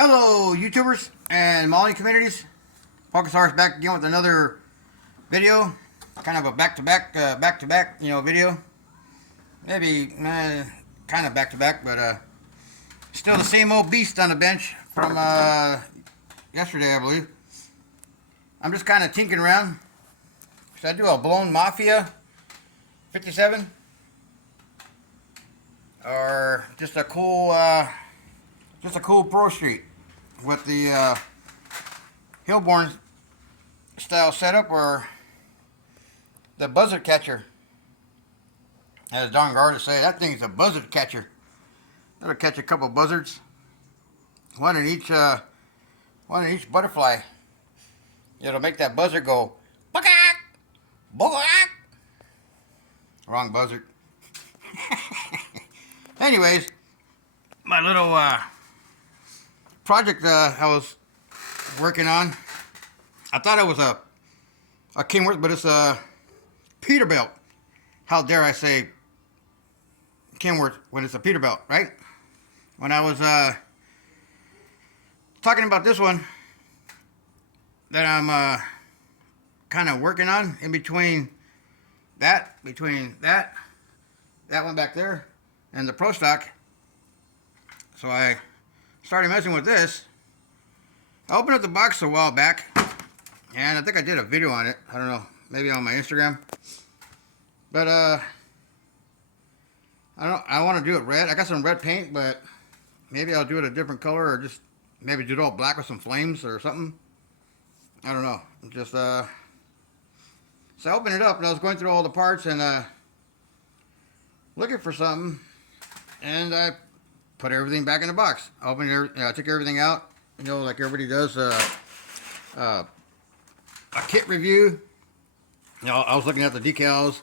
Hello, YouTubers and modeling communities. Focusar's back again with another video, kind of a back-to-back, video. Maybe kind of back-to-back, but still the same old beast on the bench from yesterday, I believe. I'm just kind of tinkering around. Should I do a blown Mafia 57 or just a cool Pro Street with the Hillborn style setup, or the buzzard catcher, as Don Garda say? That thing's a buzzard catcher. That'll catch a couple buzzards, one in each butterfly. It'll make that buzzard go bugak, bugak. Wrong buzzard. Anyways, my little project I was working on, I thought it was a Kenworth, but it's a Peterbilt. How dare I say Kenworth when it's a Peterbilt, right? When I was talking about this one that I'm kind of working on, in between that one back there and the Pro Stock. So I started messing with this. I opened up the box a while back, and I think I did a video on it. I don't know, maybe on my Instagram. But I want to do it red. I got some red paint, but maybe I'll do it a different color, or just maybe do it all black with some flames or something. I don't know. Just so I opened it up, and I was going through all the parts and looking for something, and I put everything back in the box. I took everything out, like everybody does a kit review. I was looking at the decals,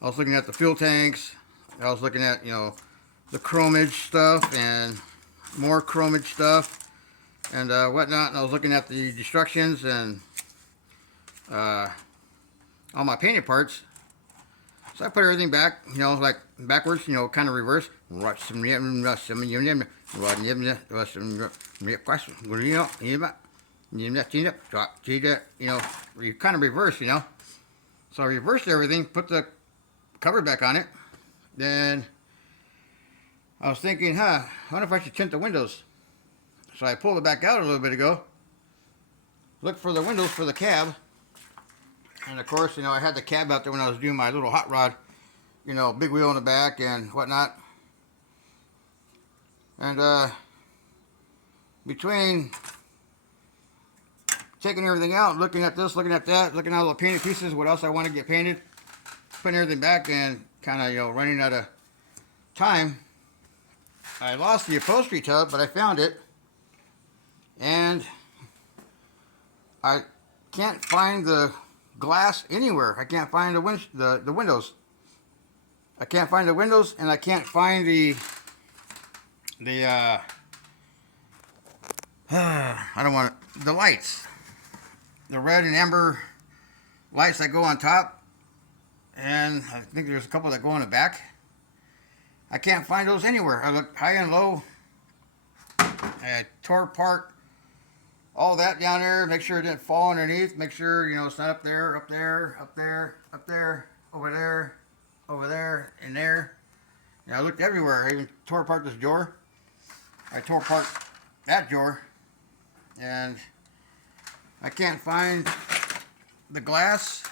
I was looking at the fuel tanks, I was looking at, the chromage stuff and more chromage stuff and whatnot, and I was looking at the destructions and all my painted parts. So I put everything back, like backwards, kind of reverse. You kind of reverse, So I reversed everything, put the cover back on it. Then I was thinking, I wonder if I should tint the windows. So I pulled it back out a little bit ago. Looked for the windows for the cab. And of course, I had the cab out there when I was doing my little hot rod, big wheel in the back and whatnot. And between taking everything out, looking at this, looking at that, looking at all the painted pieces, what else I want to get painted, putting everything back, and kind of, running out of time, I lost the upholstery tub, but I found it. And I can't find the glass anywhere. I can't find the windows. I can't find the windows, and I can't find the the lights, the red and amber lights that go on top, and I think there's a couple that go on the back. I can't find those anywhere. I looked high and low. I tore apart all that down there, make sure it didn't fall underneath, make sure, it's not up there, up there, up there, up there, over there, and there. I looked everywhere. I even tore apart this drawer. I tore apart that drawer, and I can't find the glass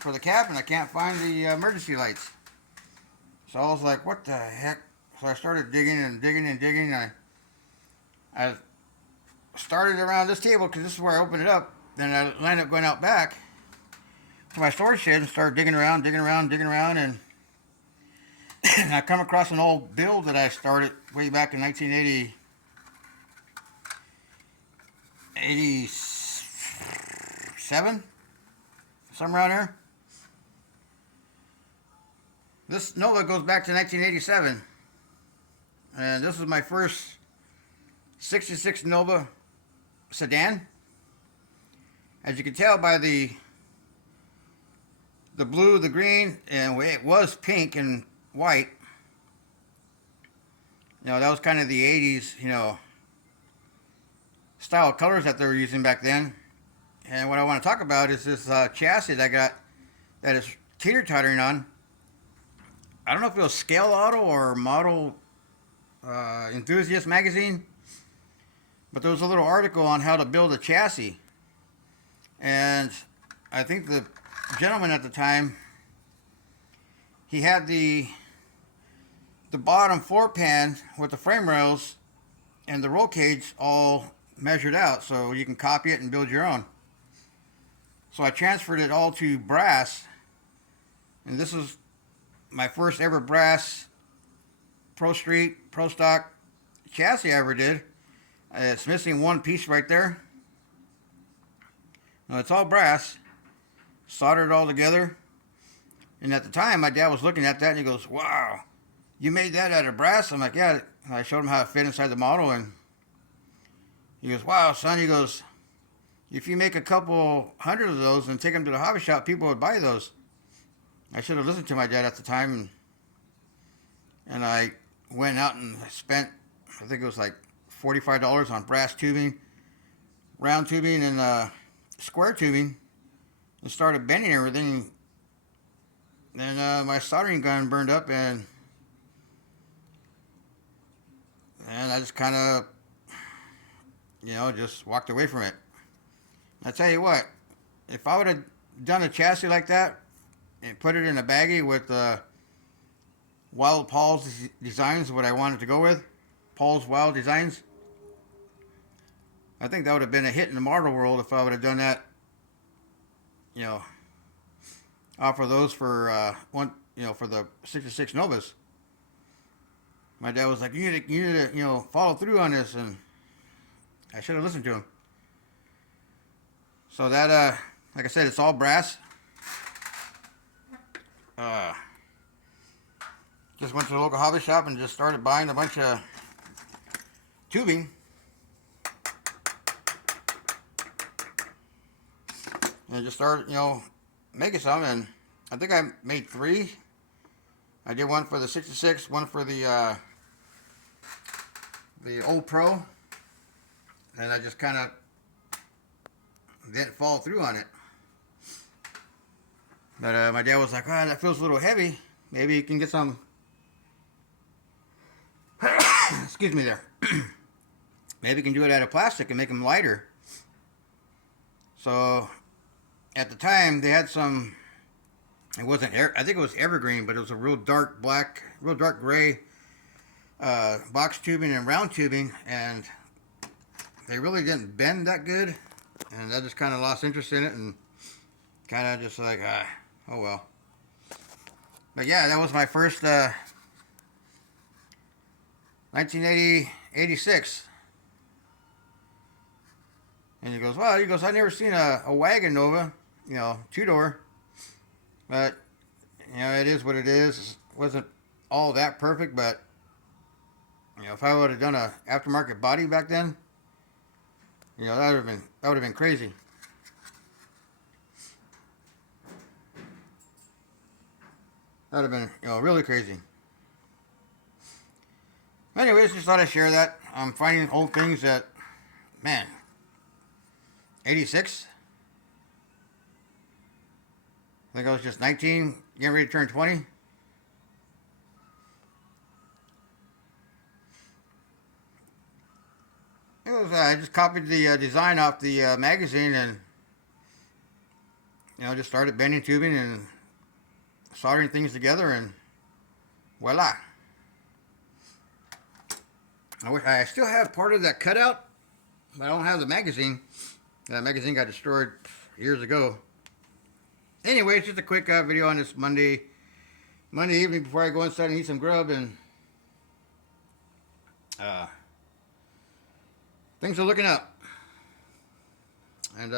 for the cab, and I can't find the emergency lights. So I was like, what the heck? So I started digging and digging and digging. I started around this table, because this is where I opened it up. Then I ended up going out back to my storage shed and started digging around, and I come across an old build that I started way back in 1987, somewhere around there. This Nova goes back to 1987, and this was my first 66 Nova sedan. As you can tell by the blue, the green, and it was pink and white. That was kind of the 80s, style of colors that they were using back then. And what I want to talk about is this chassis that I got that is teeter-tottering on. I don't know if it was Scale Auto or Model Enthusiast magazine, but there was a little article on how to build a chassis. And I think the gentleman at the time, he had the bottom floor pan with the frame rails and the roll cage all measured out, so you can copy it and build your own. So I transferred it all to brass, and this is my first ever brass Pro Street, Pro Stock chassis I ever did. It's missing one piece right there. Now it's all brass, soldered it all together. And at the time, my dad was looking at that and he goes, "Wow, you made that out of brass?" I'm like, "Yeah." And I showed him how it fit inside the model, and he goes, "Wow, son," he goes, "if you make a couple hundred of those and take them to the hobby shop, people would buy those." I should have listened to my dad at the time, and I went out and spent, I think it was like $45 on brass tubing, round tubing, and square tubing, and started bending everything. Then my soldering gun burned up, and I just kind of, just walked away from it. I tell you what, if I would have done a chassis like that and put it in a baggie with Wild Paul's designs, what I wanted to go with, Paul's Wild Designs, I think that would have been a hit in the model world if I would have done that. Offer those for for the 66 Novas. My dad was like, you need to follow through on this, and I should have listened to him. So that, like I said, it's all brass. Just went to the local hobby shop and just started buying a bunch of tubing. And just started, making some, and I think I made 3. I did one for the 66, one for the old Pro, and I just kind of didn't follow through on it. But my dad was like, "Oh, that feels a little heavy. Maybe you can get some." Excuse me there. Maybe you can do it out of plastic and make them lighter. So at the time they had some. It wasn't. I think it was evergreen, but it was a real dark black, real dark gray box tubing and round tubing, and they really didn't bend that good. And I just kind of lost interest in it, and kind of just like, oh well. But yeah, that was my first 1986. And he goes, "Well," he goes, "I've never seen a wagon Nova, 2-door. But, it is what it is. It wasn't all that perfect, but, if I would have done a aftermarket body back then, that would have been crazy." That would have been, really crazy. Anyways, just thought I'd share that. I'm finding old things that, man, 86. I think I was just 19, getting ready to turn 20. It was, I just copied the design off the magazine, and just started bending tubing and soldering things together, and voila. I still have part of that cutout, but I don't have the magazine. That magazine got destroyed years ago. Anyway, it's just a quick video on this Monday evening before I go inside and eat some grub, and things are looking up. And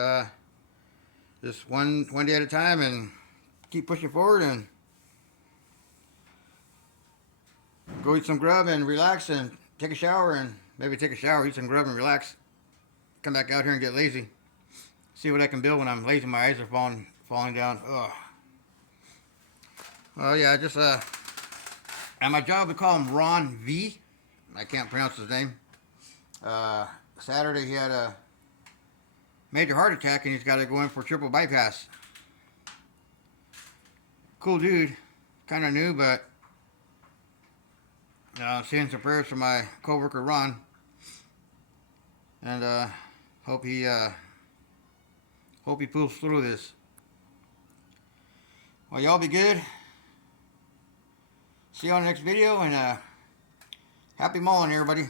just one day at a time, and keep pushing forward, and go eat some grub and relax, and take a shower, and maybe take a shower, eat some grub, and relax. Come back out here and get lazy. See what I can build when I'm lazy. My eyes are falling down. Ugh. Well, yeah, just at my job we call him Ron V. I can't pronounce his name. Saturday he had a major heart attack and he's got to go in for triple bypass. Cool dude. Kind of new, but saying some prayers for my coworker Ron, and hope he pulls through this. Well, y'all be good. See you on the next video, and happy mauling, everybody.